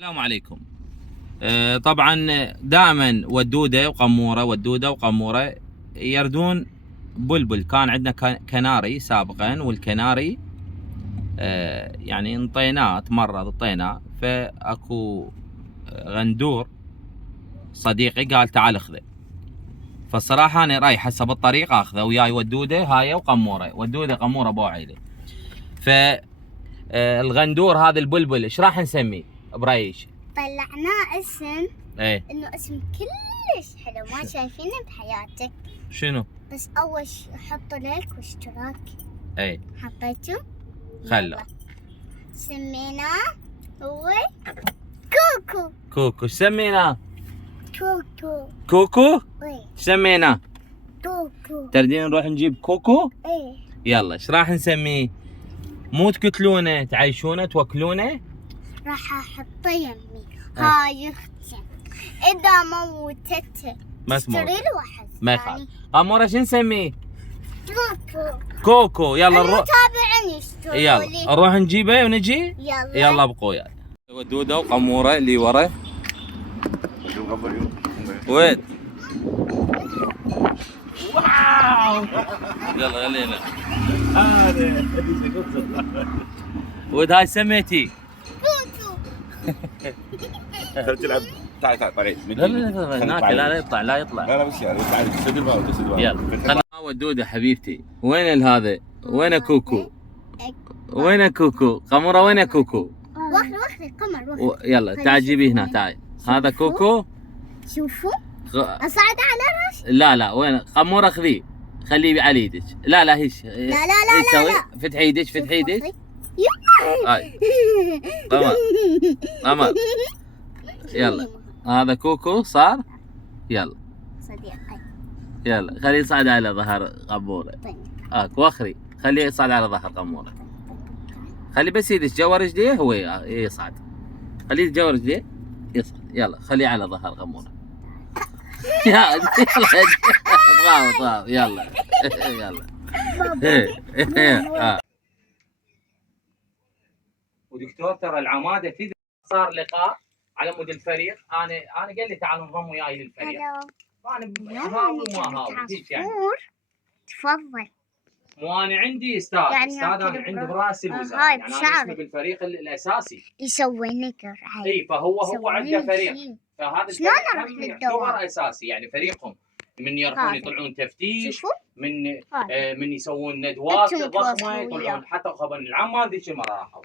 السلام عليكم. طبعا دائما ودوده وقموره يردون بلبل. كان عندنا كناري سابقا، والكناري يعني انطيناه، تمرض انطيناه، فاكو غندور صديقي قال تعال اخذه. فالصراحه انا رايح هسه بالطريق اخذه وياي ودوده هاي وقموره، ودوده قموره بوعيله. ف الغندور هذا البلبل ايش راح نسميه برايش؟ طلعناه اسم ايه انه اسم كلش حلو ما شايفينه بحياتك. شنو؟ بس اول شيء احط لايك واشتراك. ايه حطيته؟ خله. سميناه هو كوكو. كوكو. ايش سميناه؟ كوكو. كوكو؟ ايه ايش سميناه؟ كوكو. تردين نروح نجيب كوكو؟ ايه يلا ايش راح نسميه؟ مو تقتلونه، تعيشونه، توكلونه؟ راح احطه يمي. هاي اختي اذا موتته ما اشتري تموت. له واحد ما يخالف. قمورة شو نسميه؟ كوكو. كوكو. يلا نروح. تابعني اشتري يلا لي. نروح نجيبه ونجي. يلا يلا بقويا. ودوده وقموره اللي ورا. وين؟ واو. يلا خلينا. ود هاي سميتي؟ كوكو. خلينا تلعب. تعال طلعي. لا هناك لا يطلع لا يطلع. لا بس يعني تعال سد الباب سد الباب. يلا خلنا. ودوده حبيبتي، وين هذا؟ وين كوكو؟ وين كوكو؟ قمرة وين كوكو؟ واخذ القمر يلا تعال جيبي هنا تعال. هذا كوكو. شوفوا اصعد على راس. لا وين قمورة؟ خذيه خليه على يدك. لا هيش. لا فتحي يدك فتحي يدك. هاي قمر. يلا هذا كوكو صار. يلا صديقي يلا خليه يصعد على ظهر قمورة. واخري خليه يصعد على ظهر قمورة. خلي بس يدك جوا رجليه هو يصعد. خليه جوا رجليه يصعد. يلا خليه على ظهر قمورة. يلا طاف يلا يلا. ودكتور ترى العماده تدري صار لقاء على مود الفريق. انا قال لي تعالوا انضموا وياي للفريق. انا هاوي وما هاوي هيك يعني. تفضل. مو انا عندي استاذ يعني انا عندي براس الوزاره هاي يعني انا اسمي بالفريق الاساسي. يسوي نكر. اي فهو عنده فريق. فهذا شلون اروح يعتبر اساسي يعني فريقهم. من يروحون يطلعون تفتيش، من يسوون ندوات ضخمه، يطلعون حتى خبر العام ما ادري شو ما راحوا.